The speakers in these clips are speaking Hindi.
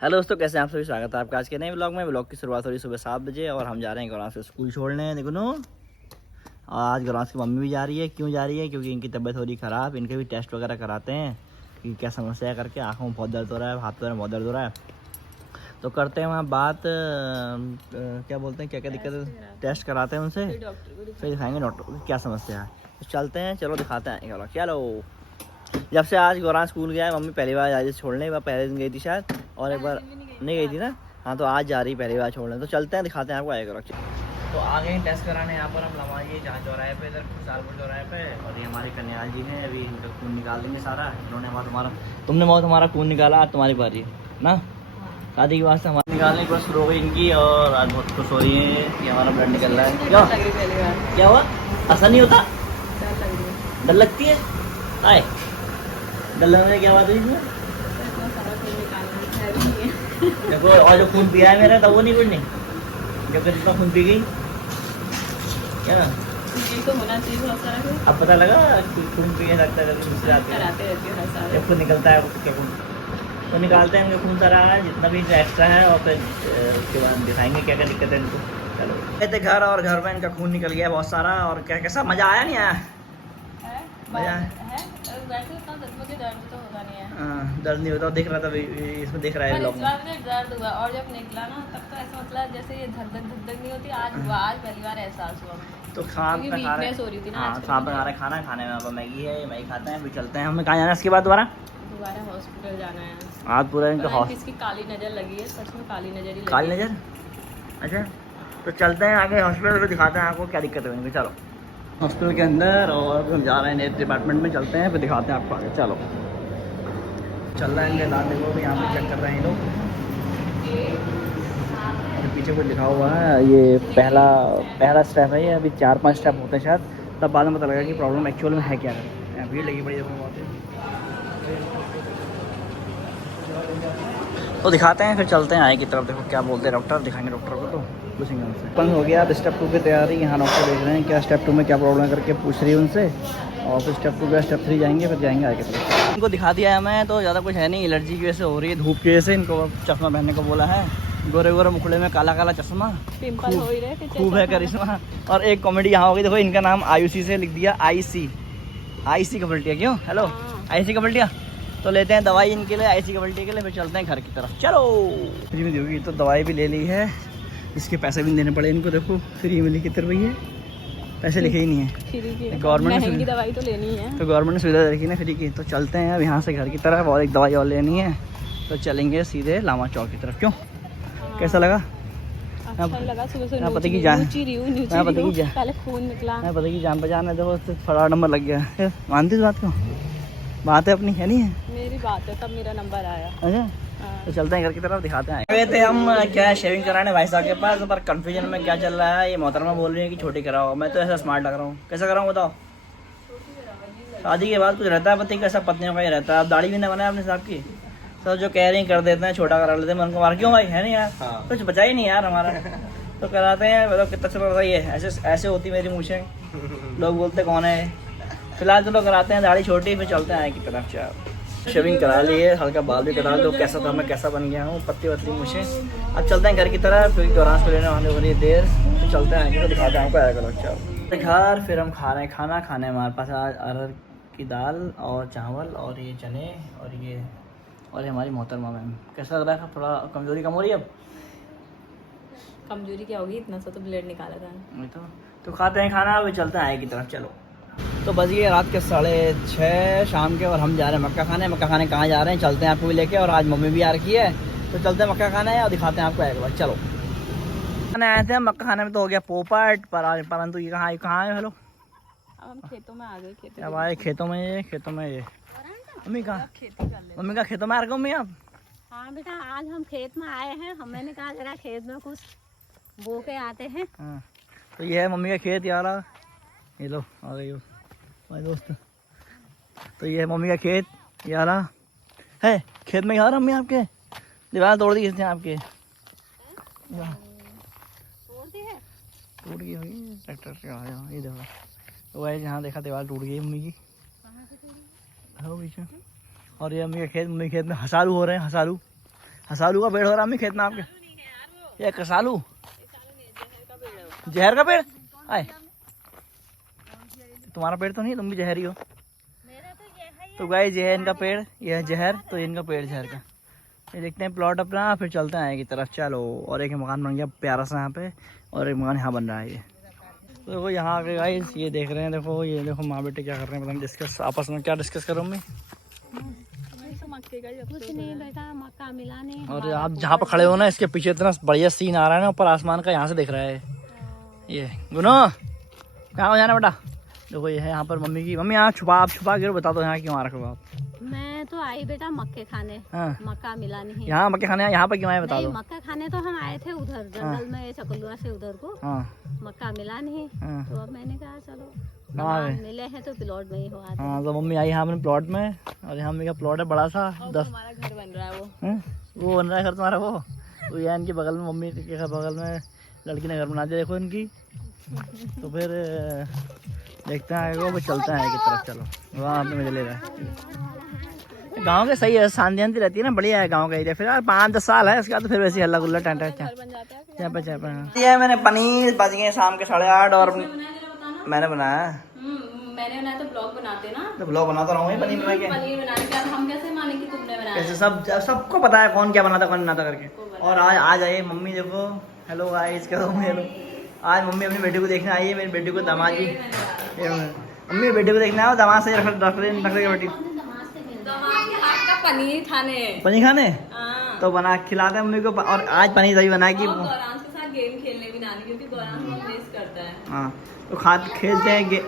हेलो दोस्तों, कैसे हैं आप सभी। स्वागत है आपका आज के नए ब्लॉग में। ब्लॉग की शुरुआत हो रही सुबह 7 बजे और हम जा रहे हैं गौरांस से स्कूल छोड़ने। देखो नो, आज गौरांस की मम्मी भी जा रही है। क्यों जा रही है? क्योंकि इनकी तबीयत हो रही ख़राब। इनके भी टेस्ट वगैरह कराते हैं कि क्या समस्या है करके। आँखों में बहुत दर्द हो रहा है, हाथ पैर में बहुत दर्द हो रहा है। तो करते हैं वहाँ बात, क्या बोलते हैं, क्या क्या दिक्कत है, टेस्ट कराते हैं उनसे, फिर दिखाएंगे डॉक्टर को क्या समस्या है। तो चलते हैं, चलो दिखाते हैं। चलो, जब से आज गौरान स्कूल गया है, मम्मी पहली बार आज छोड़ने, वह पहले दिन गई थी शायद, और एक बार नहीं गई थी ना। हाँ, तो आज जा रही पहली बार छोड़ने। तो चलते हैं, दिखाते हैं आपको आएगा। तो आ गए टेस्ट कराने यहाँ पर हम लमाजी जहाँ चौराहे पे, इधर सालपुर चौराहे पे। और ये हमारे कन्याल जी हैं, अभी इनका खून निकाल देंगे सारा। इन्होंने तुमने बहुत हमारा खून निकाला, आज तुम्हारी बारी ना। शादी के बाद से हमारे निकालने की बस शुरू हो गई इनकी, और आज बहुत खुश हो रही है कि हमारा ब्लड निकल रहा है। क्या हुआ? ऐसा नहीं होता? डर लगती है? आए डर लगने क्या बात हुई इसमें? देखो, और जो खून पिया है मेरा, तो वो नहीं कुछ नहीं, जब तक जितना खून पी गई क्या तो होना चाहिए बहुत सारा। अब पता लगा कि खून पिए लगता है जब खून निकलता है क्या खून तो निकालते हैं इनका खून सारा जितना भी एक्स्ट्रा है, और फिर उसके बाद दिखाएंगे क्या क्या दिक्कत है इनको। चलो गए थे घर, और घर में इनका खून निकल गया बहुत सारा। और क्या कैसा मज़ा आया? नहीं आया? मज़ा वैसे इतना मुझे दर्द तो होता नहीं है। हाँ, दर्द नहीं होता। दिख रहा था इसमें, दिख रहा है पर ब्लॉग इस में। बार मुझे दर्द हुआ, और जब निकला ना तब तो ऐसा मतलब जैसे ये धक धक नहीं होती। आज हुआ, आज पहली बार एहसास हुआ। तो खाना खा रहे वीकनेस हो रही थी ना। हाँ, आजकल खाना बना रहे, खाना खाने में अब मैगी है, मैगी खाते हैं, फिर चलते हैं। हमें कहाँ जाना है इसके बाद? दोबारा हॉस्पिटल जाना है। आज पूरा इनका किसकी काली नजर लगी है, सच में काली नजर ही लगी काली है। नज़र। अच्छा, तो चलते हैं आगे हॉस्पिटल में, दिखाते हैं आपको क्या दिक्कत है इनकी। चलो हॉस्पिटल के अंदर, और हम जा रहे हैं नेत्र डिपार्टमेंट में। चलते हैं, फिर दिखाते हैं आपको आगे। चलो चल रहा है इनके दांत, देखो भी यहाँ पे चेक कर रहे हैं ये लोग। और पीछे कुछ लिखा हुआ है, ये पहला स्टेप है। ये अभी 4-5 स्टेप होते हैं शायद, तब बाद में पता लगेगा कि प्रॉब्लम एक्चुअल में है क्या है। भीड़ लगी बड़ी देखो वहाँ पे। तो दिखाते हैं, फिर चलते हैं आगे की तरफ। देखो क्या बोलते हैं डॉक्टर, दिखाएंगे डॉक्टर को, तो पूछेंगे उनसे। बंद हो गया। अब स्टेप 2 की तैयारी। यहाँ डॉक्टर देख रहे हैं क्या स्टेप 2 में क्या प्रॉब्लम है करके, पूछ रही है उनसे। और फिर स्टेप 2 का स्टेप 3 जाएंगे, फिर जाएंगे आगे की तरफ। इनको दिखा दिया है मैं, तो ज़्यादा कुछ है नहीं। एलर्जी की वजह से हो रही है, धूप की वजह से। इनको चश्मा पहनने को बोला है। गोरे गोरे मुखड़े में काला काला चश्मा, पिंपल हो ही रहे, खूब है करिश्मा। और एक कॉमेडी यहाँ होगी, देखो इनका नाम आयुषी से लिख दिया, आईसी कबल्टिया। क्यों? हेलो, आईसी कबल्टिया। तो लेते हैं दवाई इनके लिए, आईसी कबल्टी के लिए, फिर चलते हैं घर की तरफ। चलो फ्री में दी होगी, तो दवाई भी ले ली है, इसके पैसे भी देने पड़े इनको। देखो फ्री में लिखी रही है, पैसे लिखे ही नहीं है। गवर्नमेंट ने दवाई तो लेनी है, तो गवर्नमेंट ने सुविधा रखी ना फ्री की। तो चलते हैं अब यहाँ से घर की तरफ, और एक दवाई और लेनी है, तो चलेंगे सीधे लामा चौक की तरफ। क्यों, कैसा लगा? अच्छा लगा। सुबह से पता की जान, पहले खून निकला, पता की जान पहचान है। देखो फटाफट नंबर लग गया। मानती इस बात को? बात है अपनी, है नहीं है? मेरी बात है, तब मेरा नंबर आया। अच्छा, तो चलते हैं घर की तरफ, दिखाते हैं। गए थे हम क्या शेविंग कराने भाई साहब के पास, पर कंफ्यूजन में क्या चल रहा है। ये मोहतरमा बोल रही है कि छोटी कराओ। मैं तो ऐसा स्मार्ट लग रहा हूँ। कैसा कराऊँ बताओ? शादी के बाद कुछ रहता है पति का, सब पत्नियों का ही रहता है। अब दाढ़ी भी ना बनाया अपने साहब की, सब जो कह रही कर देते हैं, छोटा करा लेते हैं। मैं उनको मार क्यों भाई, है नहीं यार? हाँ। कुछ बचा ही नहीं यार हमारा। तो कराते हैं। मतलब कितना समय बताइए, ऐसे होती मेरी मूछें, लोग बोलते कौन है। फिलहाल तो लोग कराते हैं दाढ़ी छोटी, फिर चलते हैं की तरफ। चार शेविंग करा ली है, हल्का बाल भी कटा लो। कैसा था मैं, कैसा बन गया हूँ, पत्ती वत्ती मूछें। अब चलते हैं घर की तरफ, क्योंकि गौरांस को लेने आने वाली देर। तो चलते हैं आगे, तो दिखाते हैं आपको आएगा लोग। चलो घर, फिर हम खा रहे हैं खाना। खाने में हमारे पास आज अरहर की दाल और चावल, और ये चने, और ये हमारी मोहतरमा मैम। कैसा लग रहा है? थोड़ा कमजोरी कम हो रही है अब? कमजोरी क्या होगी, इतना सा तो ब्लड निकाला था। नहीं तो खाते हैं खाना, अभी चलते हैं आगे की तरफ। चलो, तो बज गए रात के 6:30 शाम के, और हम जा रहे हैं मक्का खाने। मक्का खाने कहाँ जा रहे हैं, चलते हैं आपको भी लेके। और आज मम्मी भी आ रखी है, तो चलते हैं मक्का खाने, और दिखाते हैं आपको एक बार। चलो खाने आए थे हम मक्का खाने में, तो हो गया पोपट, परंतु ये कहाँ है? हेलो, अब हम खेतों में आ गए। अब आए खेतों में ये मम्मी कहाँ? मम्मी का खेतों में आ रखा मम्मी आप? हाँ बेटा, आज हम खेत में आए हैं। मैंने कहा जरा खेत में कुछ बो के आते हैं। हाँ, तो ये है मम्मी का खेत यार। ये लो आ गई हो भाई दोस्त। तो ये है मम्मी का खेत यार है। खेत में यार मम्मी आपके दीवार तोड़ दी इसने आपके। टूट गई होगी, ट्रैक्टर से आया। ये देखो, तो वही जहाँ देखा दीवार टूट गई मम्मी की, हो बीच में। और ये मम्मी का खेत में हसारू हो रहे हैं, कसालू का पेड़ हो रहा है खेत में आपके? ये कसालू जहर का पेड़? आए तुम्हारा पेड़ तो नहीं, तुम भी जहरी हो। तो गाइस ये है इनका पेड़, ये है जहर, तो इनका पेड़ जहर का। ये देखते हैं प्लॉट अपना, फिर चलते हैं आगे की तरफ। चलो, और एक मकान बन गया प्यारा सा यहाँ पे, और एक मकान यहाँ बन रहा है। ये तो देखो यहाँ आके गाइस ये देख रहे हैं, देखो ये देखो माँ बेटे क्या कर रहे हैं, पता नहीं डिस्कस आपस में क्या डिस्कस करो मैं। कुछ नहीं बेटा, मक्का मिला नहीं। और आप जहाँ पर खड़े हो ना, इसके पीछे इतना बढ़िया सीन आ रहा है ना, ऊपर आसमान का, यहाँ से दिख रहा है। ये गुनो कहाँ हो जाना बेटा? देखो ये है यहाँ पर मम्मी की। मम्मी यहाँ छुपा, आप छुपा के बता दो यहाँ क्यों आ रखे हो आप? मैं तो आई बेटा मक्के खाने। हाँ। मक्का मिला नहीं। यहाँ मक्के खाने, यहाँ पर क्यों आए बता दो? मक्का खाने तो हम आए थे उधर जंगल में, चकुलुआ से उधर को। मक्का मिला नहीं, तो अब मैंने कहा चलो मिले हैं तो प्लॉट में ही हो। हाँ, तो मम्मी आई यहाँ अपने प्लॉट में, और यहाँ मम्मी का प्लॉट है बड़ा सा। 10 हमारा घर बन रहा है वो बन रहा है घर तुम्हारा। वो यहाँ इनके बगल में, मम्मी के बगल में लड़की ने घर बना दिया देखो इनकी। तो फिर देखते हैं आगे, वो चलते हैं आगे की तरफ। चलो वहाँ पे मुझे ले रहा है। गाँव के सही है, शांति शांति रहती है ना, बढ़िया है गाँव का एरिया। फिर यार 5-10 साल है इसके बाद तो फिर वैसे हल्ला गुल्ला टाटा ये मैंने पनीर बज गए शाम के 8:30, और मैंने बनाया। मैंने बनाया तो ब्लॉग बनाते ना, तो ब्लॉग बनाता रहूँ पनीर बना के। पनीर बनाने के हम कैसे माने कि तुमने बनाया? कैसे सबको पता है कौन क्या बनाता कौन बनाता करके। और आज आई मम्मी, देखो हेलो गाइस, क्या हेलो। आज मम्मी अपनी बेटी को देखने आई है, मेरी बेटी को दामाद जी। मम्मी बेटी को देखना है, दामाद से रख रही बेटी पनीर खाने तो बना खिलाते हैं मम्मी को। और आज पनीर तभी बनाया कि गौरांश के साथ गेम खेलने भी नानी, क्योंकि गौरांश बहुत मिस करता है। हाँ, तो खेलते हैं।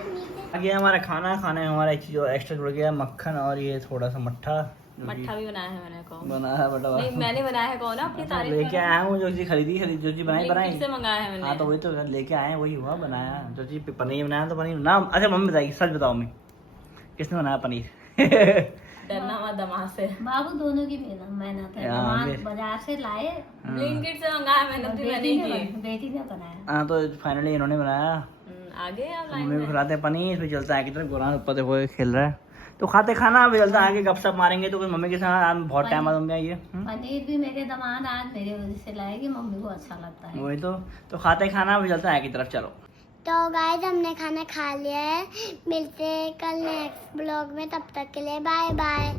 आगे हमारा खाना में हमारा एक चीज एक्स्ट्रा जुड़ गया, मक्खन, और ये थोड़ा सा मट्ठा भी बनाया है मैंने। कौन बनाया है बेटा? नहीं, मैंने बनाया है। कौन अपनी तारीफ लेके आया हूँ, जो चीज खरीदी जो चीज बनाई से मंगाया है मैंने। हाँ, तो वही तो लेके आए, वही हुआ बनाया। जो चीज पनीर बनाया तो पनीर नाम। अच्छा मम्मी बताइए, सच बताओ मम्मी, किसने बनाया पनीर? डरना मत दमाद से बाबू, दोनों की मेहनत है। दमाद बाजार से लाए, ब्लिंकिट से मंगाया, मेहनत भी मैंने की। बेटी ने बनाया। हाँ, तो फाइनली इन्होंने बनाया। आगे मम्मी को खिलाते हैं पनीर, फिर चलता है किधर गोरान ऊपर देखो खेल रहा है, तो खाते खाना भी चलता है आगे, गपशप मारेंगे। तो मम्मी के साथ बहुत टाइम बाद मम्मी आई है। पनीर भी मेरे दामाद आज मेरे वजह से लाएगी, मम्मी को अच्छा लगता है। वही तो खाते खाना भी चलता है आगे की तरफ। चलो तो गाइस हमने खाना खा लिया है, मिलते हैं कल नेक्स्ट ब्लॉग में, तब तक के लिए बाय बाय।